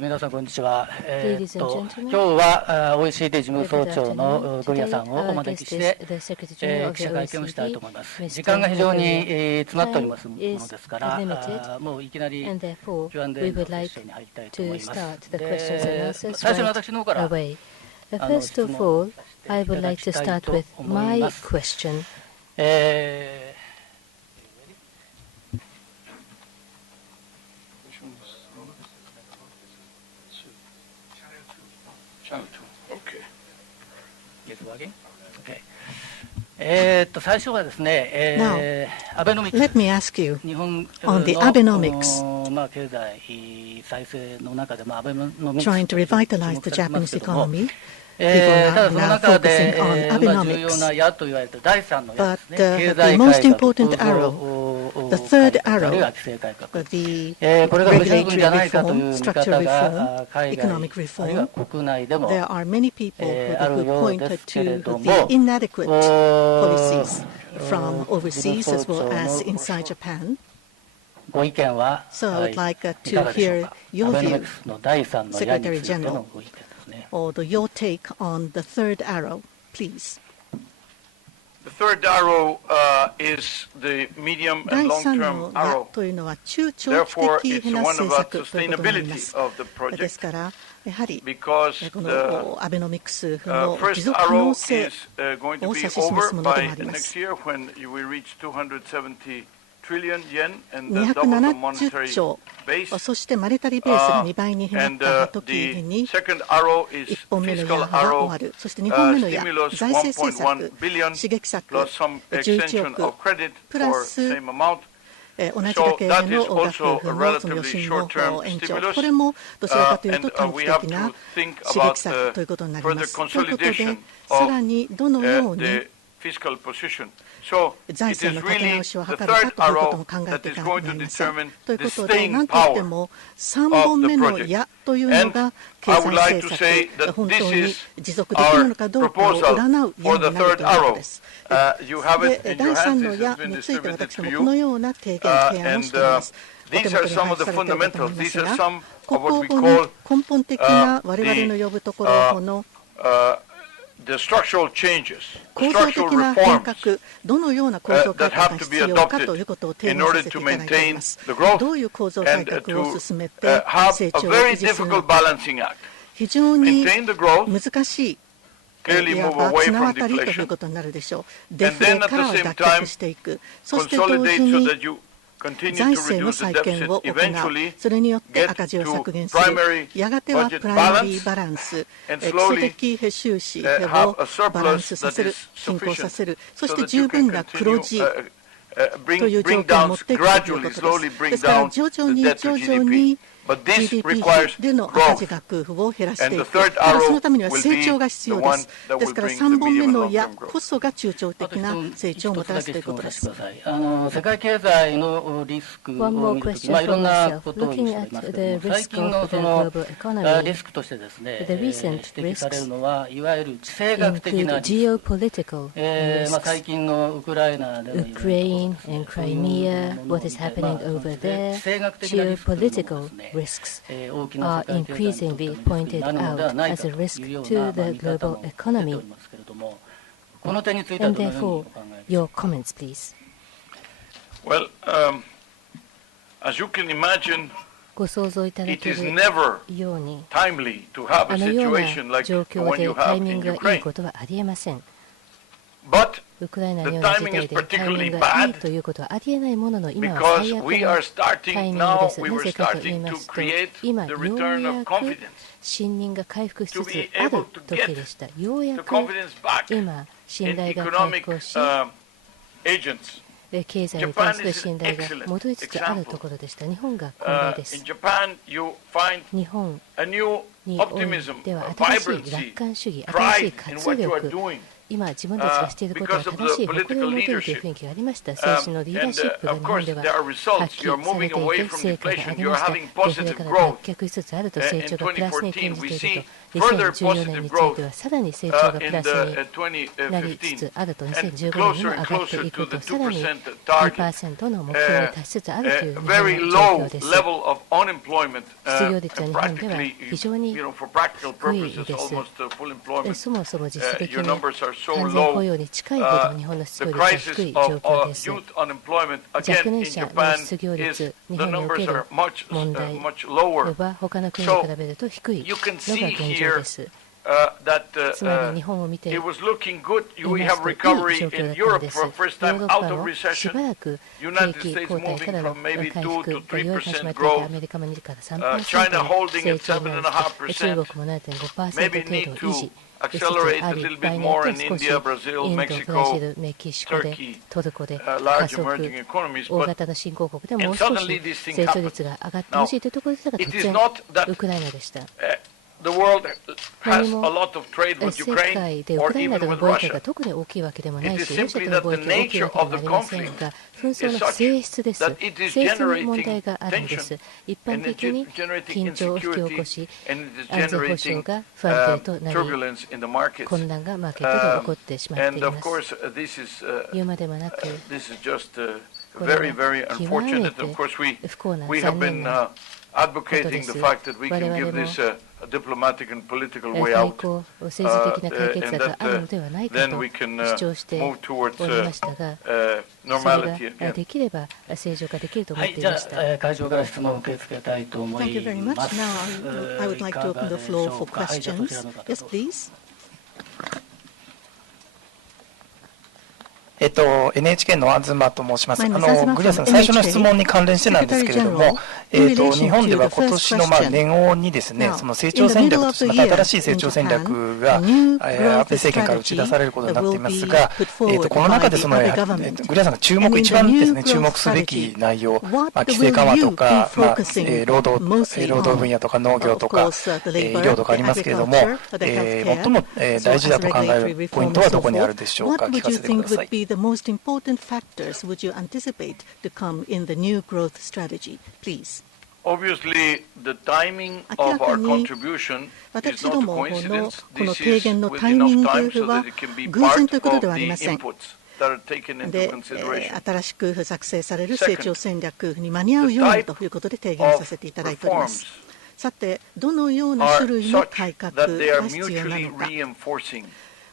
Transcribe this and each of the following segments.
皆さんこんにちは。今日はOECD 事務総長のグリアさんをお招きして、記者会見をしたいと思います。時間が非常に詰まっておりますものですから、もういきなり Q&A のセッションに入りたいと思います。最初に私の方から質問をいただきたいと思います。最初はですね、アベノミクス、日本の経済再生の中で、アベノミクスと注目されていますけれども、ただその中で重要な矢と言われている第3の矢ですね、経済改革、あるいは規制改革、これが不十分じゃないかという見方が海外、あるいは国内でもあるようですけれども、ご意見はいかがでしょうか。アベノミクスの第3の矢についてのご意見ですね。Your take on the third arrow, please. The third arrow is the medium and long-term arrow. Therefore, it's one about sustainability of the project. Because the first arrow is going to be over by next year when we reach 270 trillion yen and the double the monetary base. And the second arrow is fiscal arrow, stimulus 1.1 billion plus some extension of credit for same amount. So that is also a relatively short-term stimulus, and we have to think about further consolidation of the fiscal position. So it is really the third arrow that is going to determine the staying power of the project. And I would like to say that this is our proposal for the third arrow. You have it in your hands. This has been distributed to you. And these are some of the fundamentals. These are some of what we call the structural changes, the structural reforms that have to be adopted in order to maintain the growth and to have a very difficult balancing act. Maintain the growth, clearly move away from deflation, and then at the same time consolidate so that you continue to reduce the deficit, eventually get to primary budget balance, and slowly have a surplus that is sufficient so that you can continue bring down, gradually, slowly bring down the debt to GDP. But this requires growth, and the third arrow will be the one that will bring the medium and long-term growth. 世界経済のリスクを見るとき、いろんなことをしていますけれども、最近のそのリスクとしてですね、指摘されるのは、いわゆる地政学的なリスク、最近のウクライナでのイベントものに、地政学的なリスクもですね、risks are increasingly pointed out as a risk to the global economy. And therefore, your comments, please. Well, as you can imagine, it is never timely to have a situation like the one you have in Ukraine. But the timing is particularly bad because we are starting now, we were starting to create the return of confidence, to be able to get the confidence back in economic agents. Japan is an excellent example. In Japan, you find a new optimism, a vibrancy, pride in what you are doing. 今自分たちがしていることは正しい誇りを持てるという雰囲気がありました。政治のリーダーシップが日本では発揮されていて、成果がありました。デフレから脱却しつつあると、成長がプラスに転じていると、2014年についてはさらに成長がプラスになりつつあると、2015年にも上がっていくと、さらに 2% の目標に達しつつあるという日本の状況です。失業率は日本では非常に低いです。そもそも実質的に完全雇用に近いほど日本の失業率は低い状況です。若年者の失業率、日本における問題は他の国に比べると低いのが現状です。つまり日本を見ていますと、いい状況だったんです。ヨーロッパもしばらく景気後退からの回復がようやく始まっていて、アメリカも2から 3% の成長になり、中国も 7.5% 程度維持。しつつあり、場合によっては少しインド、ブラジル、メキシコで、トルコで加速、大型の新興国でもう少し成長率が上がってほしいというところでしたが、突然、ウクライナでした。何も世界でウクライナとの貿易が特に大きいわけでもないし、ロシアとの貿易が大きいわけでもありませんが、紛争の性質です。性質に問題があるんです。一般的に緊張を引き起こし、安全保障が不安定となり、混乱がマーケットで起こってしまっています。言うまでもなく、これは極めて不幸な残念なadvocating the fact that we can give this diplomatic and political way out, then we can move towards normality again. できれば正常化できると思っていました。はい、じゃあ会場から質問を受け付けたいと思います。Thank you very much. Now I would like to open the floor for questions. Yes, please. NHK の東と申します。グリアさん、最初の質問に関連してなんですけれども、日本では今年の年王にですね、その成長戦略としてまた新しい成長戦略が安倍政権から打ち出されることになっていますが、この中でそのグリアさんが一番ですね、注目すべき内容、規制緩和とか、労働分野とか農業とか、医療とかありますけれども、最も大事だと考えるポイントはどこにあるでしょうか。聞かせてください。The most important factors would you anticipate to come in the new growth strategy, please? Obviously, the timing of our contribution is not a coincidence. This is within enough time so that it can be part of the inputs that are taken into consideration. 新しく作成される成長戦略に間に合うようにということで提言させていただいております。さて、どのような種類の改革が必要なのか。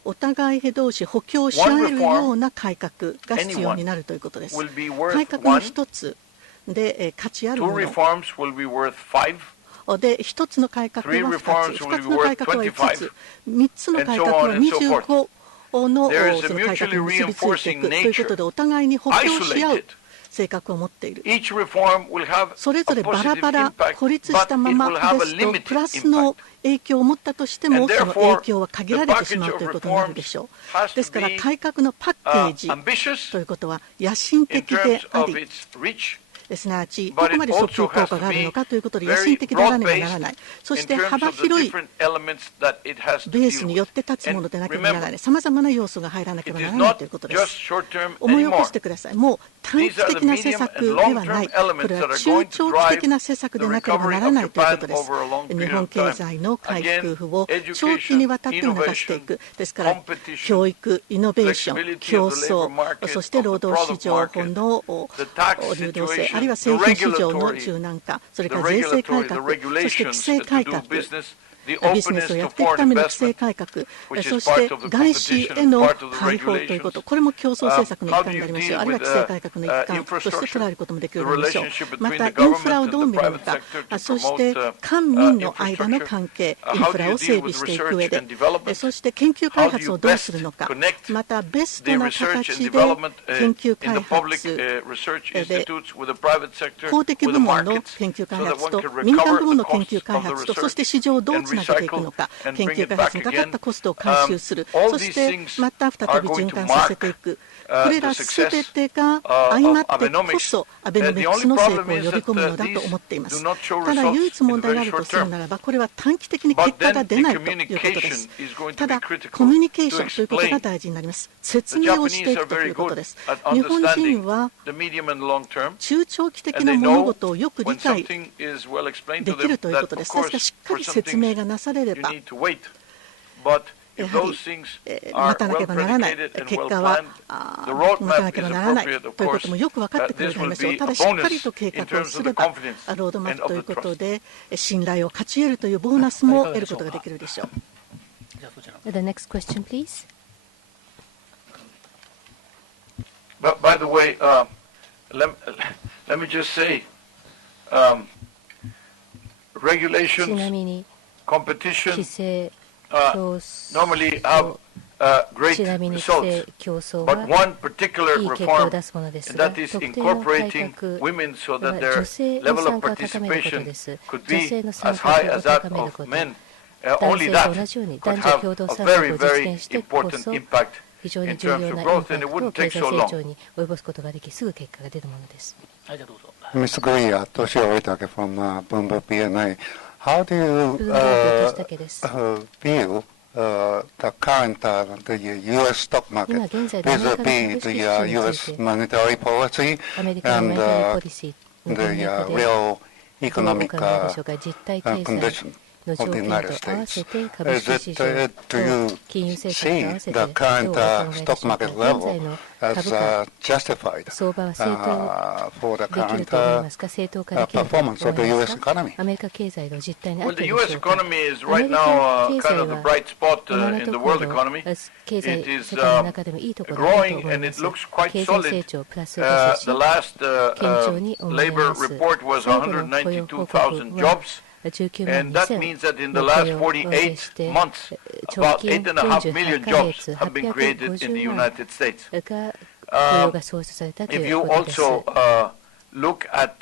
お互い同士補強し合えるような改革が必要になるということです。改革の一つで価値あるもので、一つの改革は2つ、2つの改革は5つ、3つの改革は25のその改革に結びついていくということで、お互いに補強し合う性格を持っている。それぞれバラバラ孤立したままですと、プラスの影響を持ったとしても、その影響は限られてしまうということになるでしょう。ですから、改革のパッケージということは野心的であり、すなわちどこまで訴求効果があるのかということで野心的であらねばならない。そして幅広いベースによって立つものでなければならない。さまざまな要素が入らなければならないということです。思い起こしてください。もう短期的な施策ではない。これは中長期的な施策でなければならないということです。日本経済の回復を長期にわたって促していく。ですから、教育、イノベーション、競争、そして労働市場の流動性、あるいは製品市場の柔軟化、それから税制改革、そして規制改革、ビジネスをやっていくための規制改革、そして外資への開放ということ、これも競争政策の一環になりますよ。あるいは規制改革の一環として捉えることもできるのでしょう。また、インフラをどう見るのか、そして官民の間の関係、インフラを整備していく上で、そして研究開発をどうするのか、また、ベストな形で研究開発で、公的部門の研究開発と民間部門の研究開発と、そして市場をどうつなげていくのか、研究開発にかかったコストを回収する、そしてまた再び循環させていく、これらすべてが相まってこそアベノミクスの成功を呼び込むのだと思っています。ただ唯一問題があるとするならば、これは短期的に結果が出ないということです。ただコミュニケーションということが大事になります。説明をしていくということです。日本人は中長期的な物事をよく理解できるということです。ですからしっかり説明がなされれば、やはり待たなければならない、結果は待たなければならないということもよく分かってくるようになりますよ。ただしっかりと計画をすれば、ロードマップということで信頼を勝ち得るというボーナスも得ることができるでしょう。The next question, please. By the way, let me just say, regulations, competition, normally have great results. But one particular reform, and that is incorporating women so that their level of participation could be as high as that of men. Only that could have a very, very important impact in terms of growth, and it wouldn't take so long. Mr. Gurria, Toshio Oitake from Bloomberg BNA. How do you view the current the U.S. stock market vis-a-vis the U.S. monetary policy and the real economic condition of the United States? Do you see the current stock market level as justified for the current performance of the U.S. economy? Well, the U.S. economy is right now kind of the bright spot in the world economy. It is growing and it looks quite solid. The last labor report was 192,000 jobs. And that means that in the last 48 months, about 8.5 million jobs have been created in the United States. If you also look at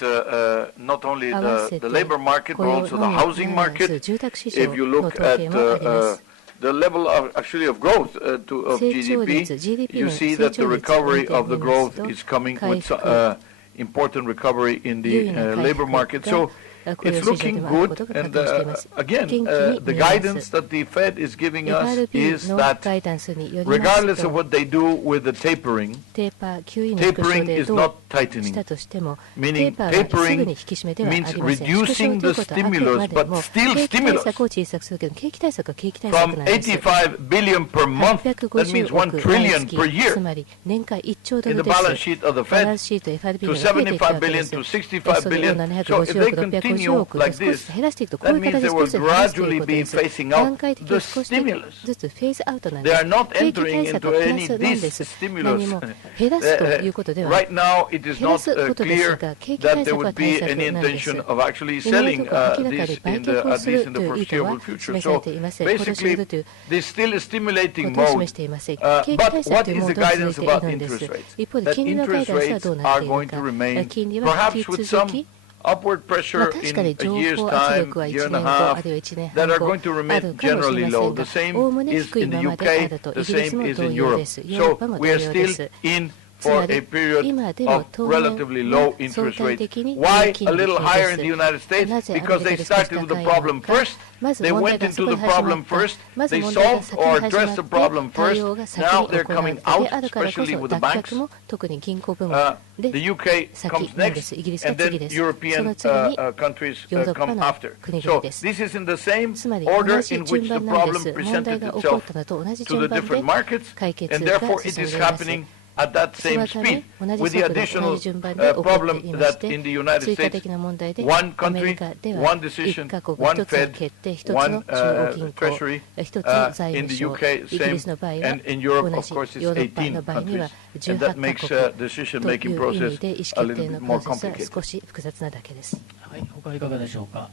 not only the labor market, but also the housing market, if you look at the level of growth of GDP, you see that the recovery of the growth is coming with important recovery in the labor market. So it's looking good, and again, the guidance that the Fed is giving us is that regardless of what they do with the tapering is not tightening, meaning tapering means reducing the stimulus, but still stimulus. From 85 billion per month, that means 1 trillion per year in the balance sheet of the Fed, to 75 billion to 65 billion. So if they continue like this, that means they will gradually be phasing out the stimulus. They are not entering into any dis-stimulus. Right now, it is not clear that there would be any intention of actually selling this at least in the foreseeable future. So basically, there's still a stimulating mode. But what is the guidance about interest rates? That interest rates are going to remain, perhaps with some upward pressure in a year's time, year and a half, that are going to remain generally low. The same is in the UK, the same is in Europe. So we are still in for a period of relatively low interest rates. Why a little higher in the United States? Because they started with the problem first. They went into the problem first. They solved or addressed the problem first. Now they're coming out, especially with the banks. The UK comes next, and then European countries come after. So this is in the same order in which the problem presented itself to the different markets, and therefore it is happening at that same speed, with the additional problem that in the United States, one country, one decision, one Fed, one Treasury, in the UK, same, and in Europe, of course, it's 18 countries, and that makes the decision-making process a little bit more complicated. はい、他いかがでしょうか。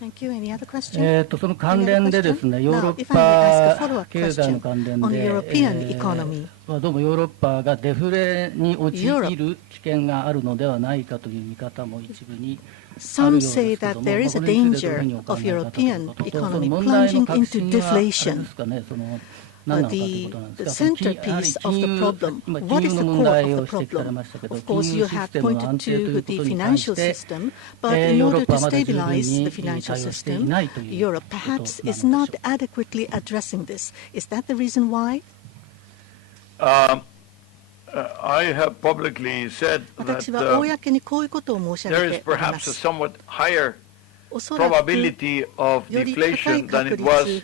その関連でですね、ヨーロッパ経済の関連で、どうもヨーロッパがデフレに陥る危険があるのではないかという見方も一部にSome say that there is a danger of European economy plunging into deflation. The centerpiece of the problem, what is the core of the problem? Of course, you have pointed to the financial system, but in order to stabilize the financial system, Europe perhaps is not adequately addressing this. Is that the reason why? I have publicly said that there is perhaps a somewhat higher probability of deflation than it was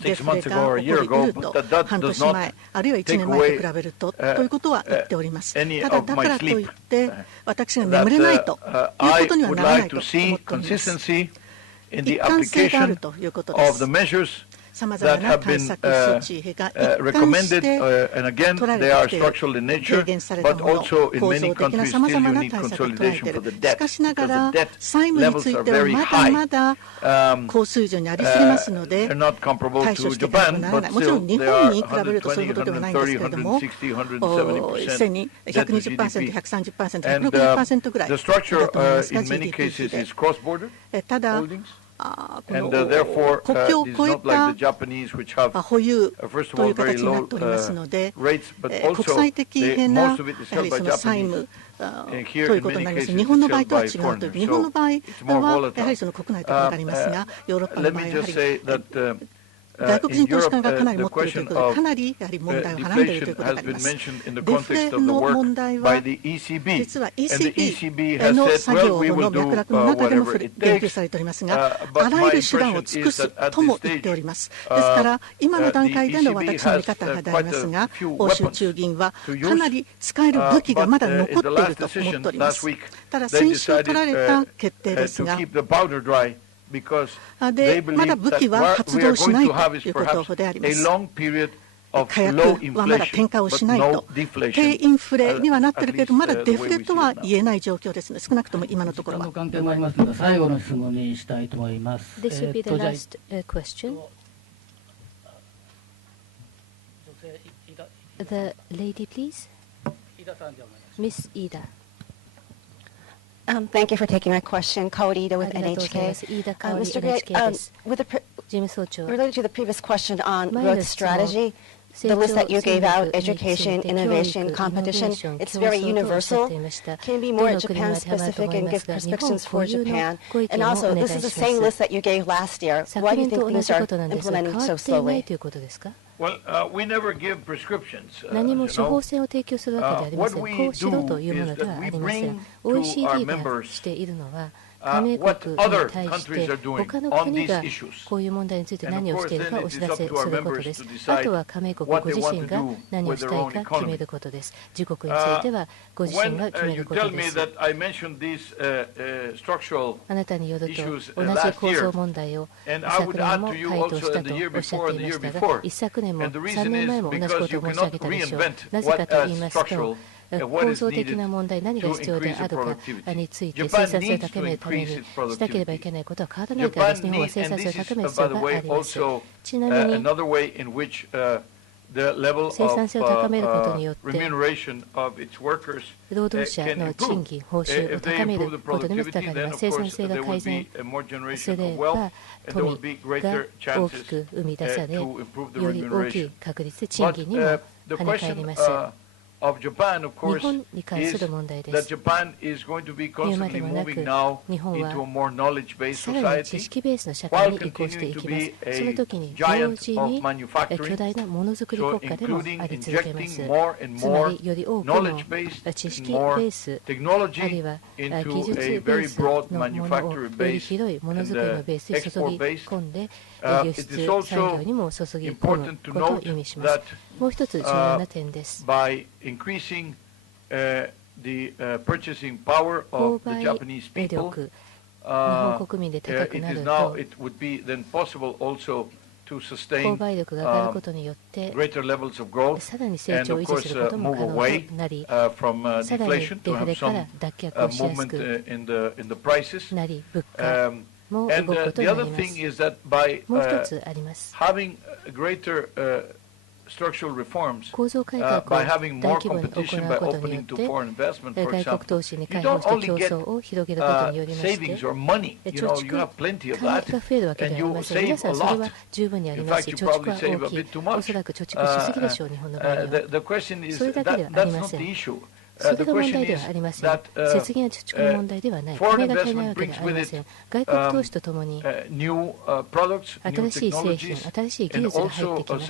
6 months ago or a year ago, but that does not take away any of my sleep. That I would like to see consistency in the application of the measures that have been recommended, and again, they are structural in nature, but also in many countries still you need consolidation for the debt, because the debt levels are very high. They're not comparable to Japan, but still they are 120, 130, 160, 170% debt to GDP. And the structure in many cases is cross-border holdings. And therefore, it's not like the Japanese, which have, first of all, very low rates, but also most of it is held by Japanese. And here, in many cases, it's held by foreigners. So it's more volatile. Let me just say that in Europe, the question of deflation has been mentioned in the context of the work by the ECB. And the ECB has said, well, we will do whatever it takes. But my impression is that at this stage, the ECB has quite a few weapons to use. But in the last decision last week, they decided to keep the powder dry. Because they believe that what we are going to have is perhaps a long period of low inflation, but no deflation. 低インフレにはなっているけれど、まだデフレとは言えない状況ですね。少なくとも今のところは。関係もありますので、最後の質問にしたいと思います。This will be the last question. The lady, please. Miss Ida. Thank you for taking my question. Ida with NHK. Mr. Gray, related to the previous question on growth strategy, the list that you gave out, education, innovation, competition, it's very universal. Can you be more Japan-specific and give perspectives for Japan? And also, this is the same list that you gave last year. Why do you think things are implementing so slowly? Well, we never give prescriptions. 何も処方箋を提供するわけではありません。こうしろというものではありません。OECD がしているのは、加盟国に対して他の国がこういう問題について何をしているかお知らせすることです。あとは加盟国ご自身が何をしたいか決めることです。自国についてはご自身が決めることです。あなたによると同じ構造問題を昨年も回答したとおっしゃっていましたが、一昨年も3年前も同じことを申し上げたでしょう。なぜかと言いますと、構造的な問題、何が必要であるかについて生産性を高めるためにしなければいけないことは変わらないからです。日本は生産性を高める必要があります。ちなみに生産性を高めることによって労働者の賃金、報酬を高めることにもつながります。生産性が改善すれば富が大きく生み出され、より大きい確率で賃金にも跳ね返ります。日本に関する問題です。言うまでもなく、日本はさらに知識ベースの社会に移行していきます。その時に同時に巨大なものづくり国家でもあり続けます。つまり、より多くの知識ベース、あるいは技術ベースのものをより広いものづくりのベースで注ぎ込んで、輸出産業にも注ぎ込むことを意味します。もう一つ重要な点です。購買力、日本国民で高くなると、購買力が上がることによって、さらに成長を維持することも可能となり、さらにデフレから脱却をしやすくなり、物価も動くことになります。もう一つあります。構造改革を大規模に行うことによって、外国投資に開放して競争を広げることによりまして、貯蓄、金が増えるわけではありません。皆さん、それは十分にありますし、貯蓄は大きい。おそらく貯蓄しすぎでしょう、日本の場合は。それだけではありません。それが問題ではありません。節減や貯蓄の問題ではない。金が足りないわけではありません。外国投資とともに、新しい製品、新しい技術が入ってきます。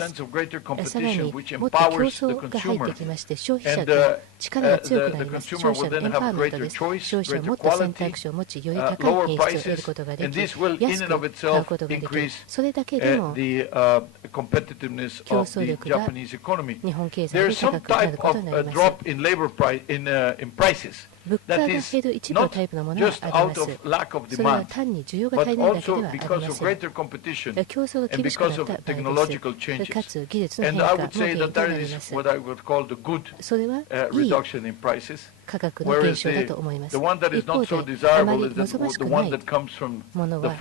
さらに、もっと競争が入ってきまして、消費者が力が強くなります。消費者のエンパワーメントです。消費者はもっと選択肢を持ち、より高い品質を得ることができ、安く買うことができる。それだけでも、競争力が日本経済に高くなることになります。物価が減る一部のタイプのものはあります。それは単に需要が足りないだけではありません。競争が厳しくなった場合です。かつ技術の変化も原因となります。それはいい価格の減少だと思います。一方で、あまり望ましくないものは、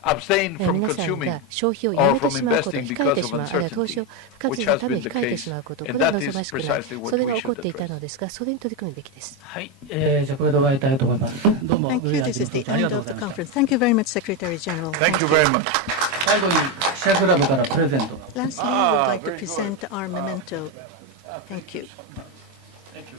皆さんが消費をやめてしまうこと、控えてしまう、あるいは投資を不活のために控えてしまうこと、これは望ましくない、それが起こっていたのですが、それに取り組むべきです。はい、じゃあこれで終わりたいと思います。どうも、グリア事務総長ありがとうございました。Thank you very much, Secretary General. Thank you very much. 最後に記者クラブからプレゼントが。Lastly, we would like to present our memento. Thank you. Thank you.